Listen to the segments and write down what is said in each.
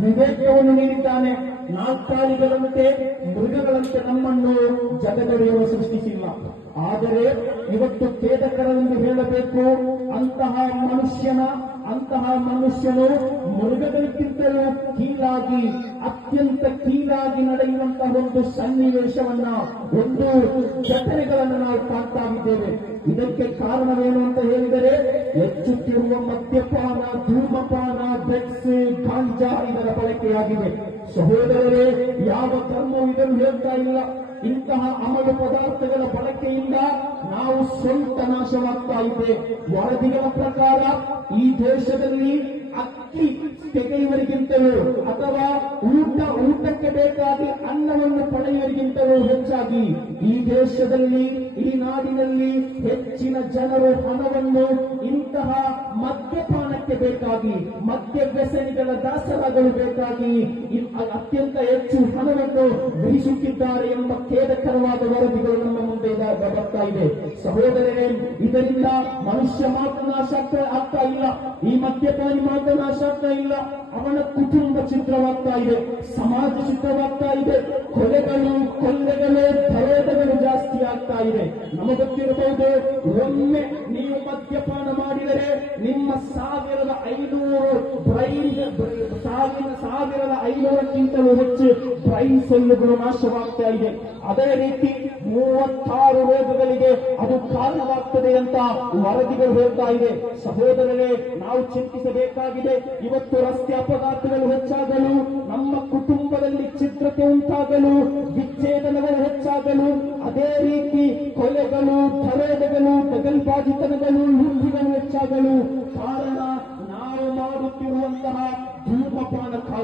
ವಿವೇಕವನ್ನು ನೀಡಿದ್ದಾನೆ. ನಾಲ್ಕಾಲಿಗಳಂತೆ ಮೃಗಗಳಂತೆ ನಮ್ಮನ್ನು ಜಗದಡಿಯವರು ಸೃಷ್ಟಿಸಿಲ್ಲ. ಆದರೆ ಇವತ್ತು ಖೇದಕರೆಂದು ಹೇಳಬೇಕು, ಅಂತಹ ಮನುಷ್ಯನ, ಅಂತಹ ಮನುಷ್ಯನು ಮೃಗಗಳಿಗಿಂತಲೂ ಕೀಳಾಗಿ, ಅತ್ಯಂತ ಕೀಳಾಗಿ ನಡೆಯುವಂತಹ ಒಂದು ಸನ್ನಿವೇಶವನ್ನ, ಒಂದು ಘಟನೆಗಳನ್ನು ನಾವು ಕಾಣ್ತಾ ಇದ್ದೇವೆ. ಇದಕ್ಕೆ ಕಾರಣವೇನು ಅಂತ ಹೇಳಿದರೆ, ಹೆಚ್ಚುತ್ತಿರುವ ಮದ್ಯಪಾನ, ಧೂಮಪಾನ ಇದರ ಸಹೋದರರೇ, ಯಾವ ಧರ್ಮವು ಇದನ್ನು ಹೇಳ್ತಾ ಇಲ್ಲ. ಇಂತಹ ಅಮಲು ಪದಾರ್ಥಗಳ ಬಳಕೆಯಿಂದ ನಾವು ಸ್ವಂತ ನಾಶವಾಗ್ತಾ ಇದೆ. ವರದಿಗಳ ಪ್ರಕಾರ ಈ ದೇಶದಲ್ಲಿ ಅಕ್ಕಿ ತೆಗೆಯುವರಿಗಿಂತಲೂ ಅಥವಾ ಊಟ, ಊಟಕ್ಕೆ ಬೇಕಾಗಿ ಅನ್ನವನ್ನು ಪಡೆಯುವರಿಗಿಂತಲೂ ಹೆಚ್ಚಾಗಿ ಈ ದೇಶದಲ್ಲಿ, ಈ ನಾಡಿನಲ್ಲಿ ಹೆಚ್ಚಿನ ಜನರು ಹಣವನ್ನು ಇಂತಹ ಮದ್ಯಪಾನಕ್ಕೆ ಬೇಕಾಗಿ ಮದ್ಯ ವ್ಯಸನಿಗಳ ದಾಸರಾಗಲು ಬೇಕಾಗಿ ಅತ್ಯಂತ ಹೆಚ್ಚು ಹಣವನ್ನು ವಹಿಸುತ್ತಿದ್ದಾರೆ ಎಂಬ ಖೇದಕರವಾದ ವರದಿಗಳು ನಮ್ಮ ಮುಂದೆ ಬರ್ತಾ ಇದೆ. ಸಹೋದರರೇ, ಇದರಿಂದ ಮನುಷ್ಯ ಮಾತ್ರ ನಾಶ ಆಗ್ತಾ- ಇಲ್ಲ. ಈ ಮದ್ಯಪಾನಿ ಮಾತ್ರ ನಾಶ ಆಗ್ತಾ ಇಲ್ಲ. ಅವನ ಕುಟುಂಬ ಚಿತ್ರವಾಗ್ತಾ ಇದೆ. ಸಮಾಜ ಚಿತ್ರವಾಗ್ತಾ ಇದೆ. ಕೊಲೆಗಳು ಕೊಲ್ಲೆಗಳು ಭಯೋದಗಳು ಜಾಸ್ತಿ ಆಗ್ತಾ ಇದೆ. ನಮಗೊತ್ತಿರಬಹುದು ಗೊತ್ತಿರಬಹುದು, ಒಮ್ಮೆ ನೀವು ಮದ್ಯಪಾನ ಮಾಡಿದರೆ ನಿಮ್ಮ ಸಾವಿರದ ಐನೂರು ಬ್ರೈನ್ ಸಾವಿರ ಸಾವಿರದ ಐನೂರಕ್ಕಿಂತಲೂ ಹೆಚ್ಚು ಬ್ರೈನ್ ಸೆಲ್ಲುಗಳು ನಾಶವಾಗ್ತಾ ಇದೆ. ಅದೇ ರೀತಿ ಮೂವತ್ತಾರು ರೋಗಗಳಿಗೆ ಅದು ಕಾರಣವಾಗ್ತದೆ ಅಂತ ವರದಿಗಳು ಹೇಳ್ತಾ ಇದೆ. ಸಹೋದರರೇ, ನಾವು ಚಿಂತಿಸಬೇಕಾಗಿದೆ. ಇವತ್ತು ರಸ್ತೆ ಅಪಘಾತಗಳು ಹೆಚ್ಚಾಗಲು, ನಮ್ಮ ಕುಟುಂಬದಲ್ಲಿ ಛಿದ್ರತೆ ಉಂಟಾಗಲು, ವಿಚ್ಛೇದನಗಳು ಹೆಚ್ಚಾಗಲು, ಅದೇ ರೀತಿ ಕೊಲೆಗಳು ಕರೆದಗಳು ದಗಲ್ಬಾಜಿತನಗಳು ಲೂಟಿಗಳು ಹೆಚ್ಚಾಗಲು ಕಾರಣ ನಾವು ಮಾಡುತ್ತಿರುವಂತಹ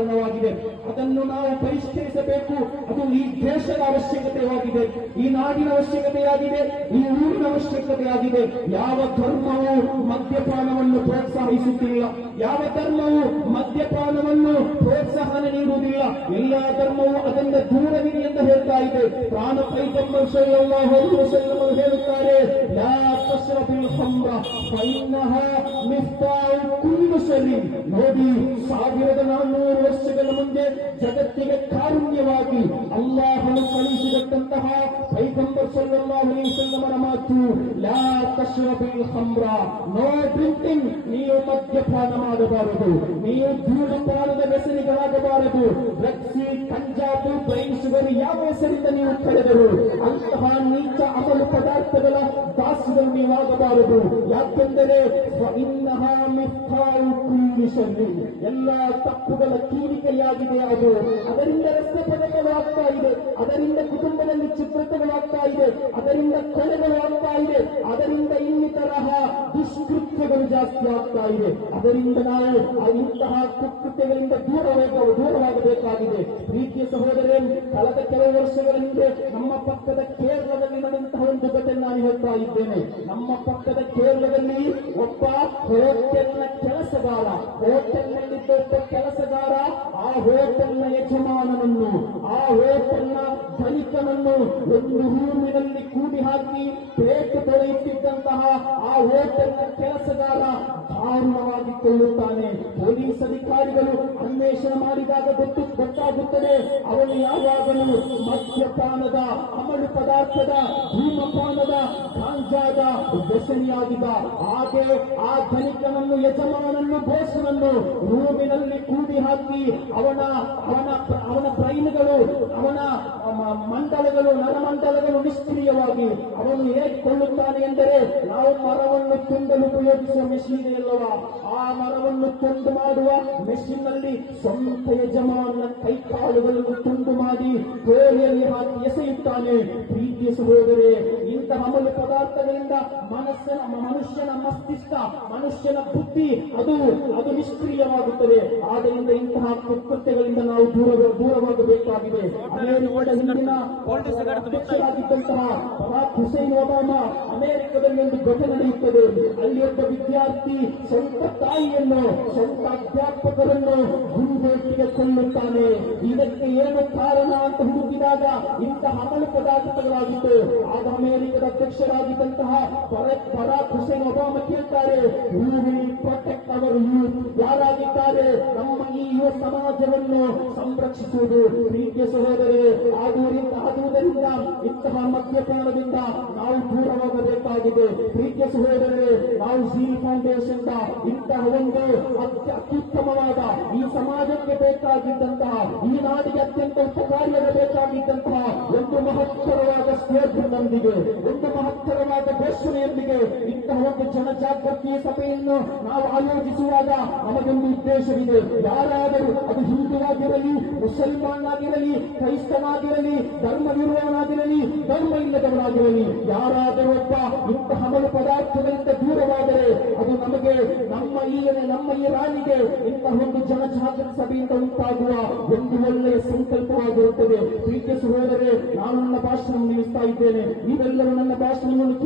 ಕಾರಣವಾಗಿದೆ. ಅದನ್ನು ನಾವು ಪರಿಷ್ಕರಿಸಬೇಕು. ಅದು ಈ ದೇಶದ ಅವಶ್ಯಕತೆಯಾಗಿದೆ. ಈ ನಾಡಿನ ಅವಶ್ಯಕತೆಯಾಗಿದೆ. ಈ ಊರಿನ ಅವಶ್ಯಕತೆಯಾಗಿದೆ. ಯಾವ ಧರ್ಮವು ಮದ್ಯಪಾನವನ್ನು ಪ್ರೋತ್ಸಾಹಿಸುತ್ತಿಲ್ಲ? ಯಾವ ಧರ್ಮವು ಮದ್ಯಪಾನವನ್ನು ಪ್ರೋತ್ಸಾಹನ ನೀಡುವುದಿಲ್ಲ? ಎಲ್ಲ ಧರ್ಮವು ಅದರಿಂದ ದೂರವಿದೆ ಎಂದು ಹೇಳ್ತಾ ಇದೆ. ಪ್ರಾಣ ಪೈತಮ್ಮ ವಸಲ್ಲಂ ಹೇಳುತ್ತಾರೆ, ಲಾ ನೋಡಿ, ಸಾವಿರದ ನಾನ್ನೂರು ವರ್ಷಗಳ ಮುಂದೆ ಜಗತ್ತಿಗೆ ಕಾರುಣ್ಯವಾಗಿ ಅಲ್ಲಾಹನು ಕಳುಹಿಸಿದಂತಹ ಪೈಗಂಬರ್ ವಸಲ್ಲಮರ ಮಾತು, ಲಾ ತಶ್ರಬಿಲ್ ಖಮ್ರ. ನೋ ಡ್ರಿಂಕಿಂಗ್, ನೀವು ಮದ್ಯಪಾನ ಮಾಡಬಾರದು. ನೀವು ಧೂಮಪಾನದ ವ್ಯಸನಿಗಳಾಗಬಾರದು. ರಕ್ಷಿ ಕಂಜಾಬು ಬ್ರೈನ್ ಶುಗರ್ ಯಾವ ಹೆಸರಿಂದ ನೀವು ಪಡೆದರು ಅಂತಹ ನೀಚ ಅಮಲು ಪದಾರ್ಥಗಳ ದಾಸಗಳು ನೀವಾಗಬಾರದು ಯಾಕೆಂದರೆ ಸ್ವಇನ್ನಹ ಮಿಥ್ಯಾಯು ಕುಲ್ಲಿ ಶರ್ರಿ. ಎಲ್ಲ ತಪ್ಪುಗಳ ಕೀಲಿಕೆಯಾಗಿದೆ ಅದು. ಅದರಿಂದ ರಸ್ತೆ ಪದಗಳು ಆಗ್ತಾ ಇದೆ. ಅದರಿಂದ ಕುಟುಂಬದಲ್ಲಿ ಚಿತ್ರತೆಗಳು ಆಗ್ತಾ ಇದೆ. ಅದರಿಂದ ಕೊಲೆಗಳು ದುಷ್ಕೃತ್ಯಗಳು ಜಾಸ್ತಿ ಆಗ್ತಾ ಇದೆ. ಅದರಿಂದ ನಾವು ಇಂತಹ ಕುಕೃತ್ಯಗಳಿಂದ ದೂರವಾಗ, ದೂರವಾಗಬೇಕಾಗಿದೆ. ಪ್ರೀತಿಯ ಸಹೋದರೇ ಕಳೆದ ಕೆಲವು ವರ್ಷಗಳ ಹಿಂದೆ ನಮ್ಮ ಪಕ್ಕದ ಕೇರಳದಲ್ಲಿ ನಡೆದಂತಹ ಒಂದು ಘಟನೆ ನಾನು ಹೇಳ್ತಾ ಇದ್ದೇನೆ. ನಮ್ಮ ಪಕ್ಕದ ಕೇರಳದಲ್ಲಿ ಒಬ್ಬ ಹೋಟೆಲ್ನ ಕೆಲಸಗಾರ, ಹೋಟೆಲ್ನಲ್ಲಿದ್ದ ಒಬ್ಬ ಕೆಲಸಗಾರ ಆ ಹೋಟೆಲ್ನ ಯಜಮಾನವನ್ನು ಆ ಹೋಟೆಲ್ನ ಒಂದು ರೂಮಿನಲ್ಲಿ ಕೂಡಿ ಹಾಕಿ ಪೇಟು ದೊರೆಯುತ್ತಿದ್ದಂತಹ ಆ ಹೋಟೆಲ್ನ ಕೆಲಸಗಾರ ಕೊಳ್ಳುತ್ತಾನೆ. ಪೊಲೀಸ್ ಅಧಿಕಾರಿಗಳು ಅನ್ವೇಷಣೆ ಮಾಡಿದಾಗ ಗೊತ್ತು, ಗೊತ್ತಾಗುತ್ತದೆ, ಅವನು ಯಾವಾಗಲೂ ಮದ್ಯಪಾನದ, ಅಮಲು ಪದಾರ್ಥದ, ಧೂಮಪಾನದ, ಗಾಂಜಾದ ವ್ಯಸನಿಯಾಗಿದ್ದ. ಹಾಗೆ ಆ ಧನಿಕನನ್ನು ಯಜಮಾನನ್ನು ಬೋಸನನ್ನು ರೂಮಿನಲ್ಲಿ ಕೂಡಿ ಹಾಕಿ ಅವನ ಅವನ ಅವನ ಬ್ರೈನ್ಗಳು ಅವನ ಮಂಡಲಗಳು ನರಮಂಡಲಗಳು ನಿಷ್ಕ್ರಿಯವಾಗಿ ಅವನು ಹೇಗೆ ಕೊಳ್ಳುತ್ತಾನೆ ಎಂದರೆ ನಾವು ಮರವನ್ನು ತುಂಡಲು ಉಪಯೋಗಿಸುವ ಮೆಷಿನ್ ಇಲ್ಲವಾ ಆ ಮರವನ್ನು ತುಂಡು ಮಾಡುವ ಮೆಷಿನ್ನಲ್ಲಿ ಸ್ವಂತ ಯಜಮಾನ ಕೈಕಾಲುಗಳನ್ನು ತುಂಡು ಮಾಡಿ ಕೋಳಿಯಲ್ಲಿ ಹಾಕಿ ಎಸೆಯುತ್ತಾನೆ. ಪ್ರೀತಿಯ ಸಹೋದರೇ ಇಂತಹ ಮಾಮೂಲಿ ಪದಾರ್ಥಗಳಿಂದ ಮನಸ್ಸನ ಮನುಷ್ಯನ ಮಸ್ತಿಷ್ಕ, ಮನುಷ್ಯನ ಬುದ್ಧಿ, ಅದು ಅದು ನಿಷ್ಕ್ರಿಯವಾಗುತ್ತದೆ. ಆದ್ದರಿಂದ ಇಂತಹ ಕೃತ್ಯಗಳಿಂದ ನಾವು ದೂರ ದೂರವಾಗಬೇಕಾಗಿದೆ. ಅಮೆರಿಕದ ಹಿಂದಿನ ಅಧ್ಯಕ್ಷರಾಗಿದ್ದಂತಹ ಹುಸೈನ್ ಒಬಾಮಾ ಅಮೆರಿಕದಲ್ಲಿ ಒಂದು ಘಟನೆ ನಡೆಯುತ್ತದೆ. ಅಲ್ಲಿ ಒಬ್ಬ ವಿದ್ಯಾರ್ಥಿ ಸ್ವಂತ ತಾಯಿಯನ್ನು, ಸ್ವಂತ ಅಧ್ಯಾಪಕರನ್ನು ಗುಂಡು ಗುಂಡೇಟಿಗೆ ಕೊಳ್ಳುತ್ತಾನೆ ಇದಕ್ಕೆ ಏನು ಕಾರಣ? ಅಂತ ಹುಡುಕಿದಾಗ ಇಂತಹ ಅಮಲು ಪದಾರ್ಥಗಳಾಗಿತ್ತು. ಆಗ ಅಮೆರಿಕದ ಅಧ್ಯಕ್ಷರಾಗಿದ್ದಂತಹ ಬರಾಕ್ ಹುಸೇನ್ ಒಬಾಮ ಕೇಳ್ತಾರೆ ಪ್ರೊಟೆಕ್ಟ್ ಅವರ್ ಯೂತ್ ಯಾರಾಗಿದ್ದಾರೆ? ನಮ್ಮ ಈ ಯುವ ಸಮಾಜವನ್ನು ಸಂರಕ್ಷಿಸುವುದು ಪ್ರೀತಿಯ ಸಹೋದರೇ ಆದುದರಿಂದ ಆದುದರಿಂದ ಇಂತಹ ಮದ್ಯಪಾನದಿಂದ ನಾವು ದೂರವಾಗಬೇಕಾಗಿದೆ. ಪ್ರೀತಿಯ ಸಹೋದರೇ ಝೀಲ್ ಫೌಂಡೇಶನ್ ಇಂತಹ ಒಂದು ಅತ್ಯ ಅತ್ಯುತ್ತಮವಾದ ಈ ಸಮಾಜಕ್ಕೆ ಬೇಕಾಗಿದ್ದಂತಹ, ಈ ನಾಡಿಗೆ ಅತ್ಯಂತ ಉಪಕಾರಿಯಾಗಬೇಕಾಗಿದ್ದಂತಹ ಒಂದು ಮಹತ್ತರವಾದ ಸ್ನೇಹದೊಂದಿಗೆ, ಒಂದು ಮಹತ್ತರವಾದ ಘೋಷಣೆಯೊಂದಿಗೆ ಇಂತಹ ಒಂದು ಜನಜಾಗೃತಿ ಸಭೆಯನ್ನು ನಾವು ಆಯೋಜಿಸುವಾಗ ನಮಗೊಂದು ಉದ್ದೇಶವಿದೆ. ಯಾರಾದರೂ ಅದು ಹಿಂದುವಾಗಿರಲಿ ಮುಸಲ್ಮಾನ್ ಆಗಿರಲಿ ಕ್ರೈಸ್ತನಾಗಿರಲಿ ಧರ್ಮವಿರುವವನಾಗಿರಲಿ ಧರ್ಮ ಇಲ್ಲದವನಾಗಿರಲಿ, ಯಾರಾದರೂ ಒಬ್ಬ ಇಂತಹ ಪದಾರ್ಥಗಳಿಂದ ಪದಾರ್ಥಗಳಿಂದ ದೂರವಾದರೆ ಅದು ನಮಗೆ ನಮ್ಮ ಈ ನಮ್ಮ ಈ ರಾಣಿಗೆ ಇಂತಹ ಒಂದು ಜನಜಾಗೃತಿ ಸಭೆಯಿಂದ ಉಂಟಾಗುವ ಒಂದು ಒಳ್ಳೆಯ ಸಂಕಲ್ಪವಾಗಿರುತ್ತದೆ. ಪ್ರೀತಿಯ ಸಹೋದರೇ ನಾನು ನನ್ನ ಭಾಷಣವನ್ನು ನಿಲ್ಲಿಸ್ತಾ ಇದ್ದೇನೆ. ನೀವೆಲ್ಲರೂ ನನ್ನ ಭಾಷಣವನ್ನು